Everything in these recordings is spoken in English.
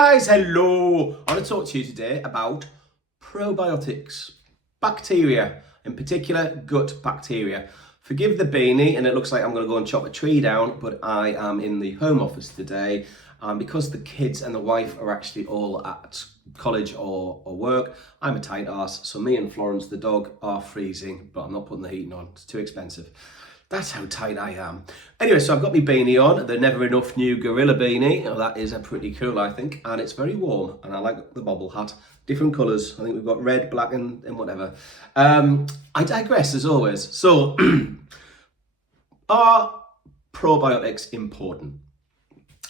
guys, hello. I want to talk to you today about probiotics, bacteria, in particular gut bacteria. Forgive the beanie, and it looks like I'm going to go and chop a tree down, but I am in the home office today because the kids and the wife are actually all at college or work. I'm a tight arse, so me and Florence the dog are freezing, but I'm not putting the heating on, it's too expensive. That's how tight I am. Anyway, so I've got my beanie on, the Never Enough new Gorilla beanie. Oh, that is pretty cool, I think, and it's very warm, and I like the bobble hat. Different colours. I think we've got red, black, and whatever. I digress, as always. So, are probiotics important?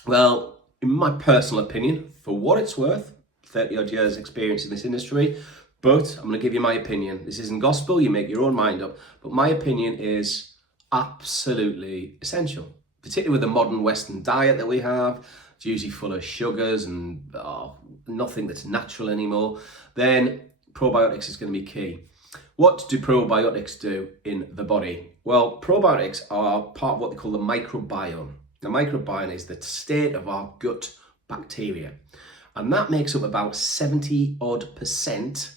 Well, in my personal opinion, for what it's worth, 30-odd years experience in this industry, but I'm going to give you my opinion. This isn't gospel, you make your own mind up, but my opinion is absolutely essential, particularly with the modern Western diet that we have. It's usually full of sugars and nothing that's natural anymore. Then probiotics is going to be key. What do probiotics do in the body? Well, probiotics are part of what they call the microbiome. The microbiome is the state of our gut bacteria, and that makes up about 70%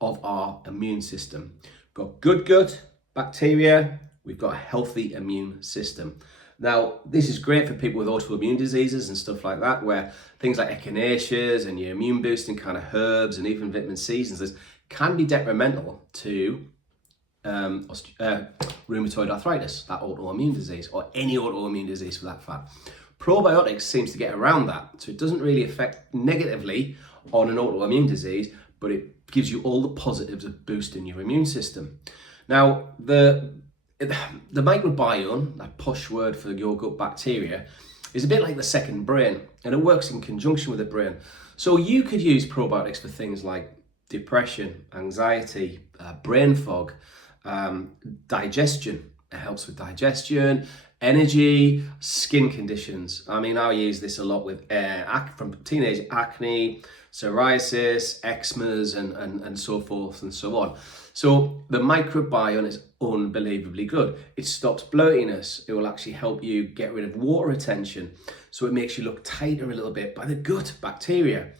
of our immune system. We've got good gut bacteria, we've got a healthy immune system. Now, this is great for people with autoimmune diseases and stuff like that, where things like echinaceas and your immune boosting kind of herbs and even vitamin C's and this can be detrimental to rheumatoid arthritis, that autoimmune disease, or any autoimmune disease for that fact. Probiotics seems to get around that, so it doesn't really affect negatively on an autoimmune disease, but it gives you all the positives of boosting your immune system. Now, the microbiome, that posh word for your gut bacteria, is a bit like the second brain, and it works in conjunction with the brain. So you could use probiotics for things like depression, anxiety, brain fog, digestion. It helps with digestion, energy, skin conditions. I mean, I use this a lot with from teenage acne, psoriasis, eczemas, and so forth and so on. So the microbiome is unbelievably good. It stops bloatiness. It will actually help you get rid of water retention. So it makes you look tighter a little bit by the gut bacteria.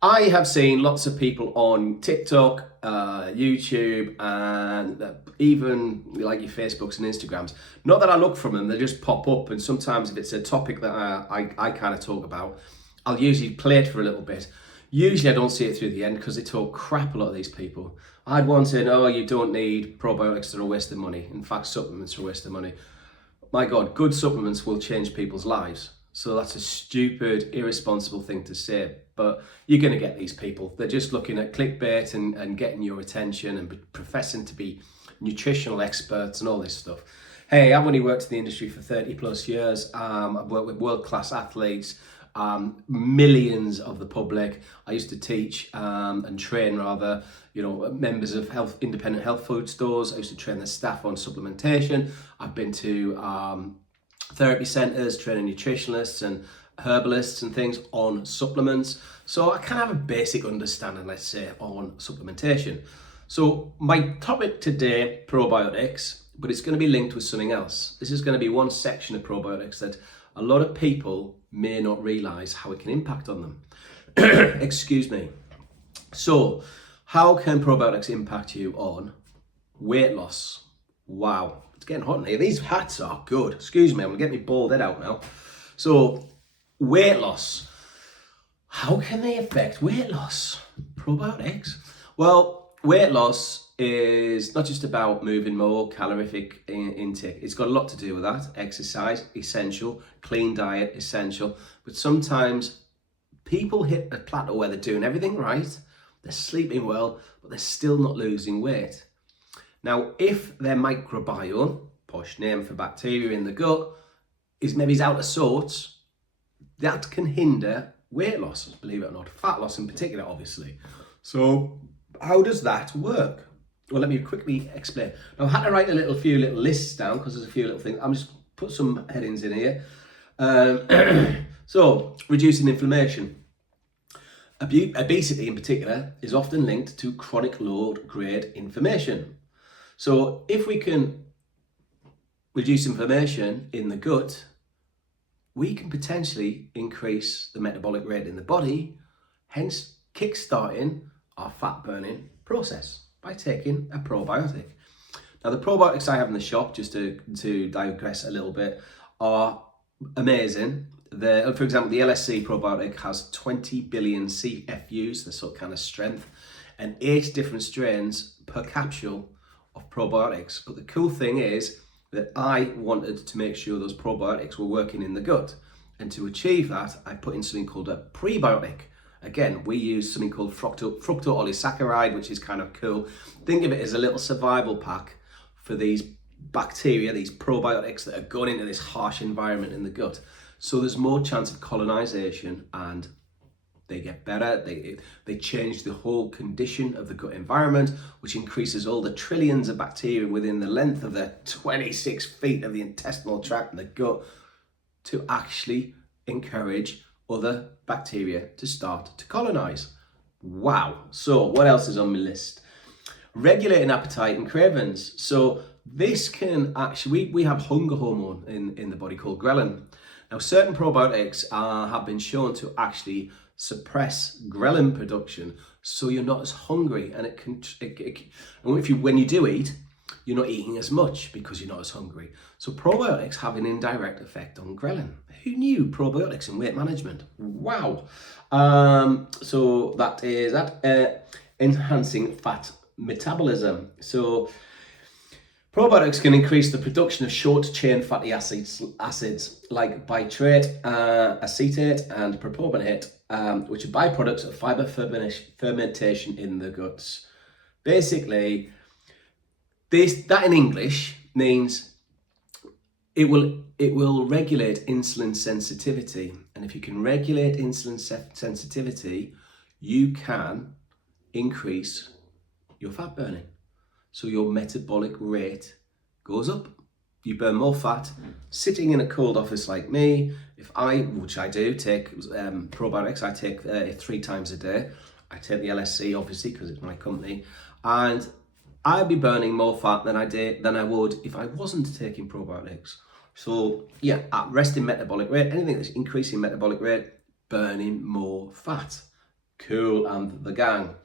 I have seen lots of people on TikTok, YouTube, and even like your Facebooks and Instagrams. Not that I look from them, they just pop up. And sometimes if it's a topic that I kind of talk about, I'll usually play it for a little bit. Usually I don't see it through the end because they talk crap, a lot of these people. I'd one saying, oh, you don't need probiotics, they're a waste of money. In fact, supplements are a waste of money. My God, good supplements will change people's lives. So that's a stupid, irresponsible thing to say. But you're going to get these people. They're just looking at clickbait and getting your attention and professing to be nutritional experts and all this stuff. Hey, I've only worked in the industry for 30 plus years. I've worked with world-class athletes, millions of the public. I used to teach and train members of independent health food stores. I used to train the staff on supplementation. I've been to therapy centers, training nutritionists and herbalists and things on supplements. So I kind of have a basic understanding, let's say, on supplementation. So my topic today, probiotics, but it's going to be linked with something else. This is going to be one section of probiotics that a lot of people may not realize how it can impact on them. Excuse me. So how can probiotics impact you on weight loss? Wow, it's getting hot in here. These hats are good. Excuse me, I'm gonna get my bald head out now. So weight loss. How can they affect weight loss? Probiotics? Well, weight loss is not just about moving more, calorific intake. It's got a lot to do with that. Exercise, essential. Clean diet, essential. But sometimes people hit a plateau where they're doing everything right, they're sleeping well, but they're still not losing weight. Now, if their microbiome, posh name for bacteria in the gut, is maybe out of sorts, that can hinder weight loss, believe it or not. Fat loss in particular, obviously. So how does that work? Well, let me quickly explain. Now, I had to write a few little lists down because there's a few little things. I'm just put some headings in here. So, reducing inflammation. Obesity in particular is often linked to chronic low-grade inflammation. So if we can reduce inflammation in the gut, we can potentially increase the metabolic rate in the body, hence kickstarting our fat burning process by taking a probiotic. Now, the probiotics I have in the shop, just to digress a little bit, are amazing. For example, the LSC probiotic has 20 billion CFUs, the sort of kind of strength, and 8 different strains per capsule of probiotics. But the cool thing is that I wanted to make sure those probiotics were working in the gut. And to achieve that, I put in something called a prebiotic. Again, we use something called fructooligosaccharides, which is kind of cool. Think of it as a little survival pack for these bacteria, these probiotics that are going into this harsh environment in the gut. So there's more chance of colonization, and they get better. They change the whole condition of the gut environment, which increases all the trillions of bacteria within the length of the 26 feet of the intestinal tract and the gut to actually encourage other bacteria to start to colonize. Wow. So what else is on my list? Regulating appetite and cravings. So this can actually, we have hunger hormone in the body called ghrelin. Now, certain probiotics have been shown to actually suppress ghrelin production, so you're not as hungry, and when you do eat, you're not eating as much because you're not as hungry. So probiotics have an indirect effect on ghrelin. Who knew probiotics in weight management? Wow. So that is enhancing fat metabolism. So probiotics can increase the production of short-chain fatty acids like bitrate, acetate, and propionate, which are byproducts of fiber fermentation in the guts. Basically, that in English means it will regulate insulin sensitivity, and if you can regulate insulin sensitivity, you can increase your fat burning. So your metabolic rate goes up. You burn more fat. Sitting in a cold office like me, which I do, take probiotics, I take 3 times a day. I take the LSC, obviously, because it's my company. And I'd be burning more fat than I would if I wasn't taking probiotics. So yeah, at resting metabolic rate, anything that's increasing metabolic rate, burning more fat. Cool and the gang.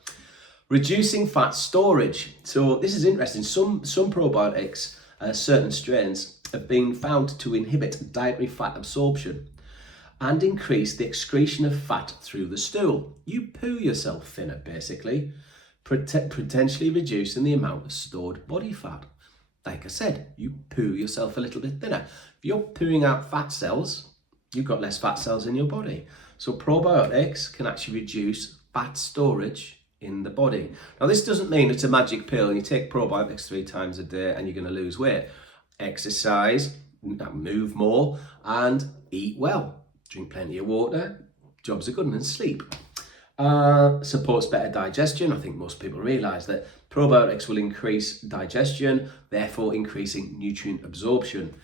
Reducing fat storage. So this is interesting. Some probiotics, certain strains, have been found to inhibit dietary fat absorption and increase the excretion of fat through the stool. You poo yourself thinner, basically, potentially reducing the amount of stored body fat. Like I said, you poo yourself a little bit thinner. If you're pooing out fat cells, you've got less fat cells in your body. So probiotics can actually reduce fat storage in the body. Now, this doesn't mean it's a magic pill and you take probiotics 3 times a day and you're going to lose weight. Exercise, move more, and eat well. Drink plenty of water. Jobs are good, and sleep. Supports better digestion. I think most people realise that probiotics will increase digestion, therefore increasing nutrient absorption.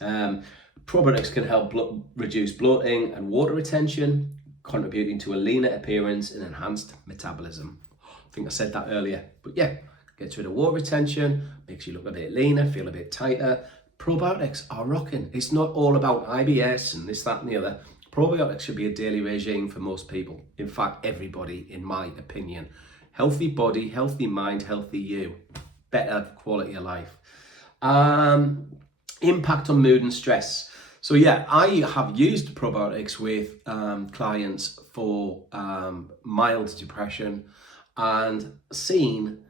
Probiotics can help reduce bloating and water retention, contributing to a leaner appearance and enhanced metabolism. I think I said that earlier, but yeah, gets rid of water retention, makes you look a bit leaner, feel a bit tighter. Probiotics are rocking. It's not all about IBS and this, that, and the other. Probiotics should be a daily regime for most people. In fact, everybody, in my opinion. Healthy body, healthy mind, healthy you. Better quality of life. Impact on mood and stress. So yeah, I have used probiotics with clients for mild depression and seen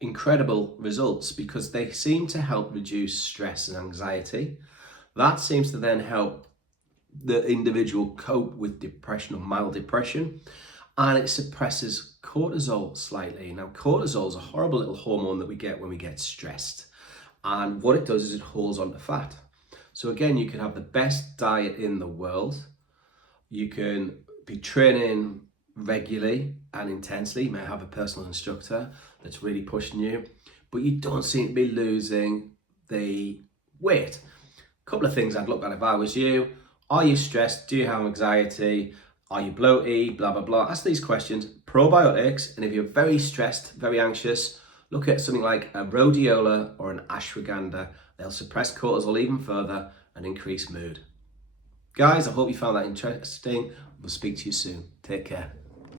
incredible results because they seem to help reduce stress and anxiety. That seems to then help the individual cope with depression or mild depression, and it suppresses cortisol slightly. Now, cortisol is a horrible little hormone that we get when we get stressed, and what it does is it holds onto fat. So again, you can have the best diet in the world, you can be training regularly and intensely, you may have a personal instructor that's really pushing you, but you don't seem to be losing the weight. A couple of things I'd look at if I was you. Are you stressed? Do you have anxiety? Are you bloated? Blah, blah, blah. Ask these questions. Probiotics, and if you're very stressed, very anxious, look at something like a rhodiola or an ashwagandha. They'll suppress cortisol even further and increase mood. Guys, I hope you found that interesting. We'll speak to you soon. Take care.